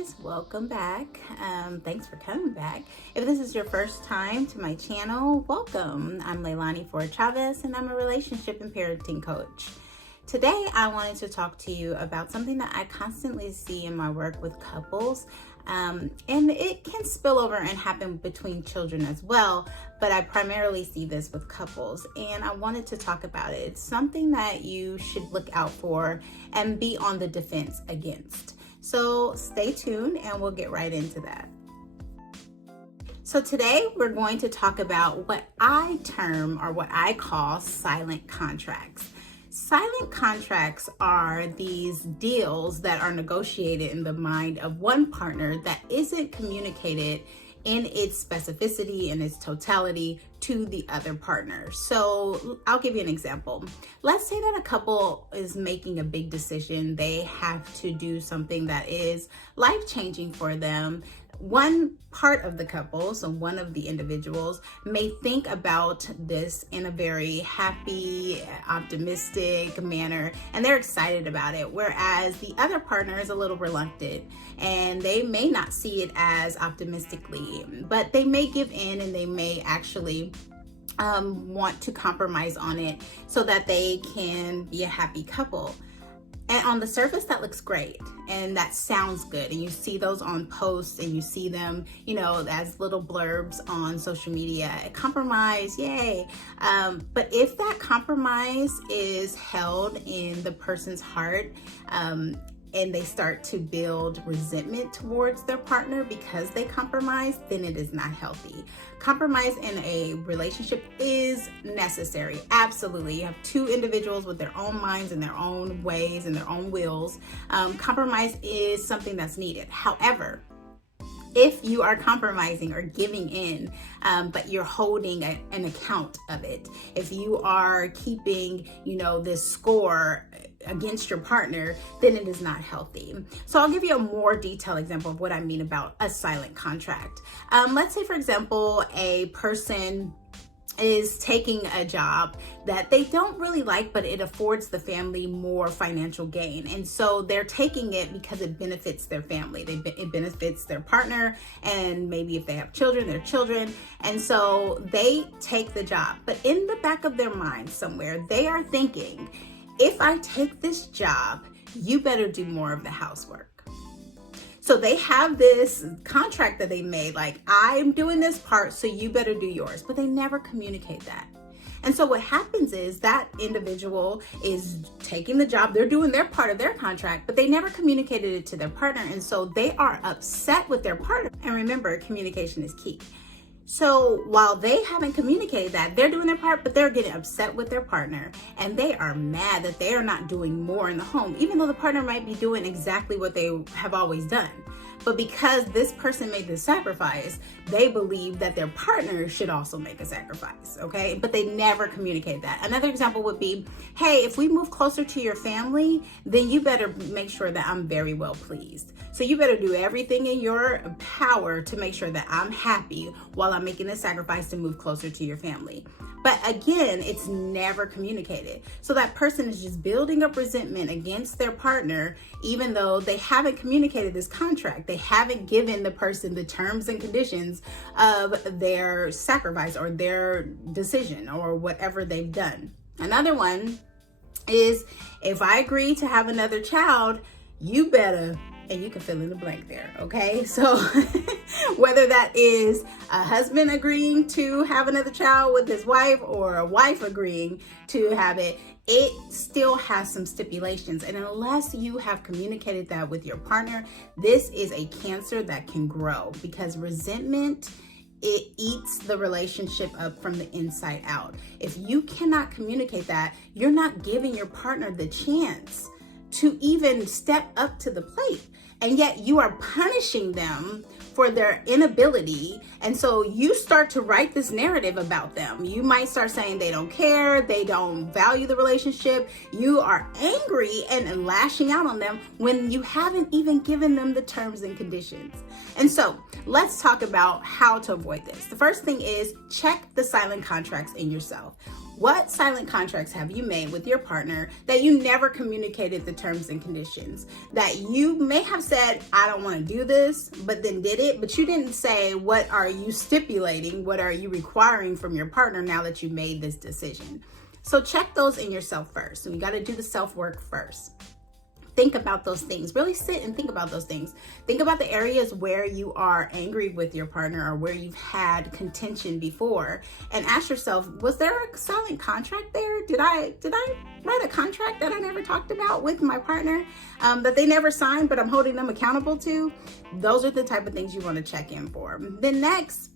guys, welcome back. Thanks for coming back. If this is your first time to my channel, welcome. I'm Leilani for Chavez and I'm a relationship and parenting coach. Today I wanted to talk to you about something that I constantly see in my work with couples, and it can spill over and happen between children as well, but I primarily see this with couples, and I wanted to talk about it. It's something that you should look out for and be on the defense against. So stay tuned and we'll get right into that. So today we're going to talk about what I term or what I call silent contracts. Silent contracts are these deals that are negotiated in the mind of one partner that isn't communicated in its specificity and its totality to the other partner. So I'll give you an example. Let's say that a couple is making a big decision. They have to do something that is life-changing for them. One part of the couple, so one of the individuals, may think about this in a very happy, optimistic manner, and they're excited about it, whereas the other partner is a little reluctant, and they may not see it as optimistically, but they may give in and they may actually want to compromise on it so that they can be a happy couple. And on the surface, that looks great and that sounds good. And you see those on posts and you see them, as little blurbs on social media. Compromise, yay. But if that compromise is held in the person's heart, and they start to build resentment towards their partner because they compromise, then it is not healthy. Compromise in a relationship is necessary. Absolutely. You have two individuals with their own minds and their own ways and their own wills. Compromise is something that's needed. However, if you are compromising or giving in, but you're holding an account of it, if you are keeping, this score against your partner, then it is not healthy. So I'll give you a more detailed example of what I mean about a silent contract. Let's say, for example, a person is taking a job that they don't really like, but it affords the family more financial gain. And so they're taking it because it benefits their family. It benefits their partner, and maybe if they have children, their children. And so they take the job. But in the back of their mind somewhere, they are thinking, if I take this job, you better do more of the housework. So they have this contract that they made, like, I'm doing this part, so you better do yours. But they never communicate that. And so what happens is that individual is taking the job, they're doing their part of their contract, but they never communicated it to their partner. And so they are upset with their partner. And remember, communication is key. So while they haven't communicated that, they're doing their part, but they're getting upset with their partner, and they are mad that they are not doing more in the home, even though the partner might be doing exactly what they have always done. But because this person made the sacrifice, they believe that their partner should also make a sacrifice, okay? But they never communicate that. Another example would be, hey, if we move closer to your family, then you better make sure that I'm very well pleased. So you better do everything in your power to make sure that I'm happy while I'm making a sacrifice to move closer to your family. But again, it's never communicated. So that person is just building up resentment against their partner, even though they haven't communicated this contract. They haven't given the person the terms and conditions of their sacrifice or their decision or whatever they've done. Another one is, if I agree to have another child, you better, and you can fill in the blank there, okay? So whether that is a husband agreeing to have another child with his wife or a wife agreeing to have it, it still has some stipulations. And unless you have communicated that with your partner, this is a cancer that can grow, because resentment, it eats the relationship up from the inside out. If you cannot communicate that, you're not giving your partner the chance to even step up to the plate. And yet you are punishing them for their inability. And so you start to write this narrative about them. You might start saying they don't care, they don't value the relationship. You are angry and lashing out on them when you haven't even given them the terms and conditions. And so let's talk about how to avoid this. The first thing is check the silent contracts in yourself. What silent contracts have you made with your partner that you never communicated the terms and conditions? That you may have said, I don't want to do this, but then did it, but you didn't say, what are you stipulating? What are you requiring from your partner now that you made this decision? So check those in yourself first. And you got to do the self-work first. Think about those things. Really sit and think about those things. Think about the areas where you are angry with your partner or where you've had contention before, and ask yourself, was there a silent contract there? Did I write a contract that I never talked about with my partner that they never signed, but I'm holding them accountable to? Those are the type of things you want to check in for. Then next,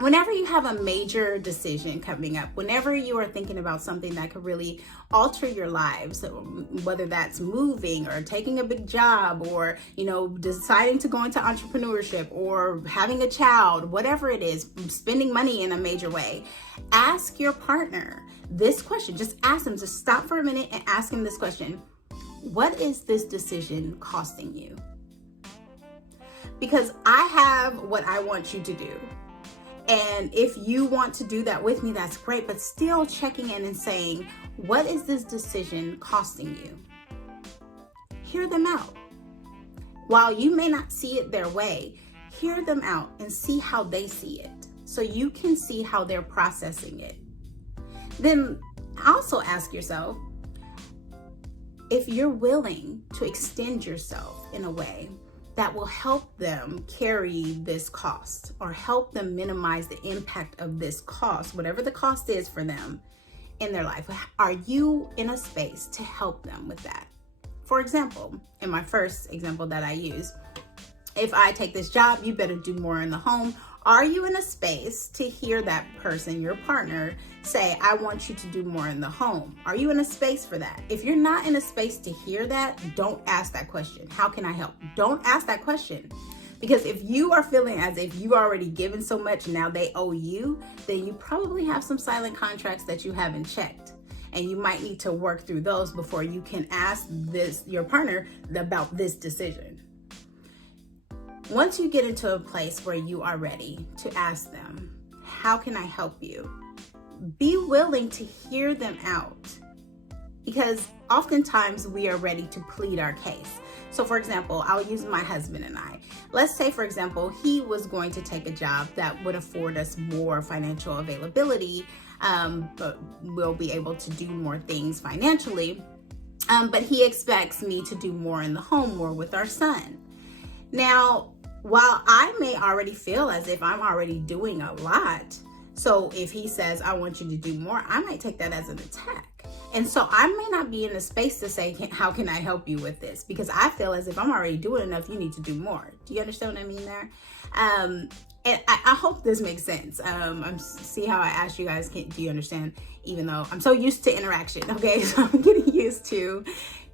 whenever you have a major decision coming up, whenever you are thinking about something that could really alter your lives, whether that's moving or taking a big job or, deciding to go into entrepreneurship or having a child, whatever it is, spending money in a major way, ask your partner this question. Just ask them, just stop for a minute and ask him this question. What is this decision costing you? Because I have what I want you to do. And if you want to do that with me, that's great, but still checking in and saying, what is this decision costing you? Hear them out. While you may not see it their way, hear them out and see how they see it so you can see how they're processing it. Then also ask yourself if you're willing to extend yourself in a way that will help them carry this cost or help them minimize the impact of this cost, whatever the cost is for them in their life. Are you in a space to help them with that? For example, in my first example that I use, if I take this job, you better do more in the home. Are you in a space to hear that person, your partner, say, I want you to do more in the home? Are you in a space for that? If you're not in a space to hear that, don't ask that question. How can I help? Don't ask that question. Because if you are feeling as if you've already given so much, now they owe you, then you probably have some silent contracts that you haven't checked. And you might need to work through those before you can ask your partner about this decision. Once you get into a place where you are ready to ask them, how can I help you? Be willing to hear them out, because oftentimes we are ready to plead our case. So for example, I'll use my husband and I. Let's say, for example, he was going to take a job that would afford us more financial availability, but we'll be able to do more things financially. But he expects me to do more in the home, more with our son. Now, while I may already feel as if I'm already doing a lot, so if he says, I want you to do more, I might take that as an attack. And so I may not be in a space to say, how can I help you with this? Because I feel as if I'm already doing enough, you need to do more. Do you understand what I mean there? And I hope this makes sense. See how I asked you guys, do you understand? Even though I'm so used to interaction, okay? So I'm getting used to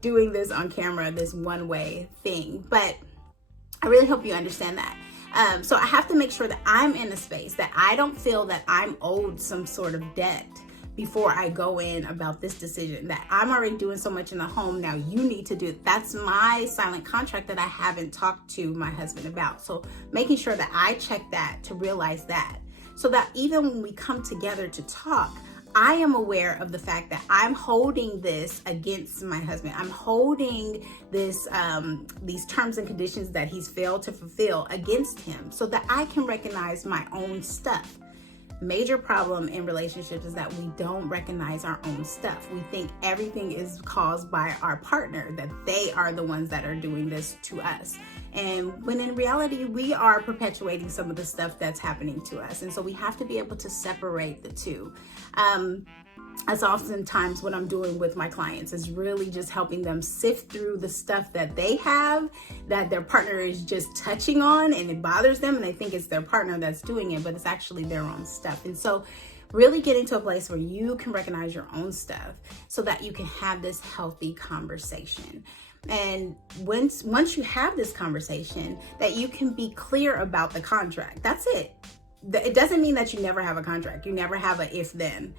doing this on camera, this one-way thing. But I really hope you understand that. So I have to make sure that I'm in a space that I don't feel that I'm owed some sort of debt before I go in about this decision, that I'm already doing so much in the home. Now you need to do it. That's my silent contract that I haven't talked to my husband about. So making sure that I check that to realize that, so that even when we come together to talk, I am aware of the fact that I'm holding this against my husband. I'm holding this, these terms and conditions that he's failed to fulfill against him, so that I can recognize my own stuff. Major problem in relationships is that we don't recognize our own stuff. We think everything is caused by our partner, that they are the ones that are doing this to us. And when in reality, we are perpetuating some of the stuff that's happening to us. And so we have to be able to separate the two. That's oftentimes what I'm doing with my clients, is really just helping them sift through the stuff that they have, that their partner is just touching on, and it bothers them and they think it's their partner that's doing it, but it's actually their own stuff. And so really getting to a place where you can recognize your own stuff so that you can have this healthy conversation. And once you have this conversation, that you can be clear about the contract. That's it. It doesn't mean that you never have a contract. You never have a if then,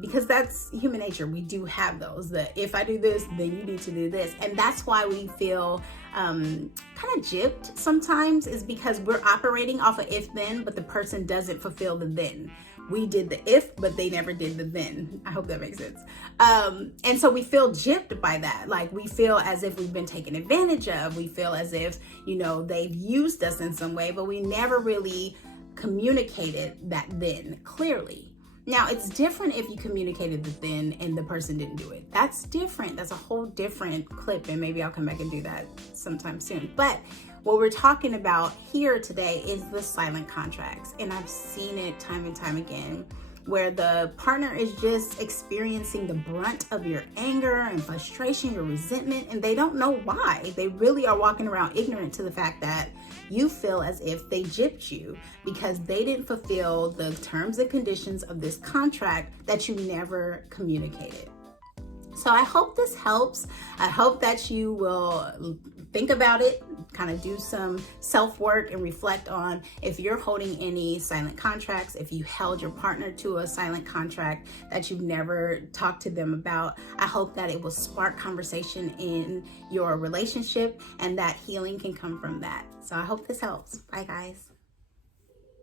because that's human nature. We do have those, that if I do this, then you need to do this. And that's why we feel kind of gypped sometimes, is because we're operating off of if then, but the person doesn't fulfill the then. we did the if, but they never did the then. I hope that makes sense. And so we feel gypped by that. Like, we feel as if we've been taken advantage of. We feel as if, you know, they've used us in some way, but we never really communicated that then clearly. Now, it's different if you communicated the then and the person didn't do it. That's different. That's a whole different clip, and maybe I'll come back and do that sometime soon. But what we're talking about here today is the silent contracts. And I've seen it time and time again, where the partner is just experiencing the brunt of your anger and frustration, your resentment, and they don't know why. They really are walking around ignorant to the fact that you feel as if they gypped you because they didn't fulfill the terms and conditions of this contract that you never communicated. So I hope this helps. I hope that you will think about it, kind of do some self-work and reflect on if you're holding any silent contracts, if you held your partner to a silent contract that you've never talked to them about. I hope that it will spark conversation in your relationship and that healing can come from that. So I hope this helps. Bye, guys.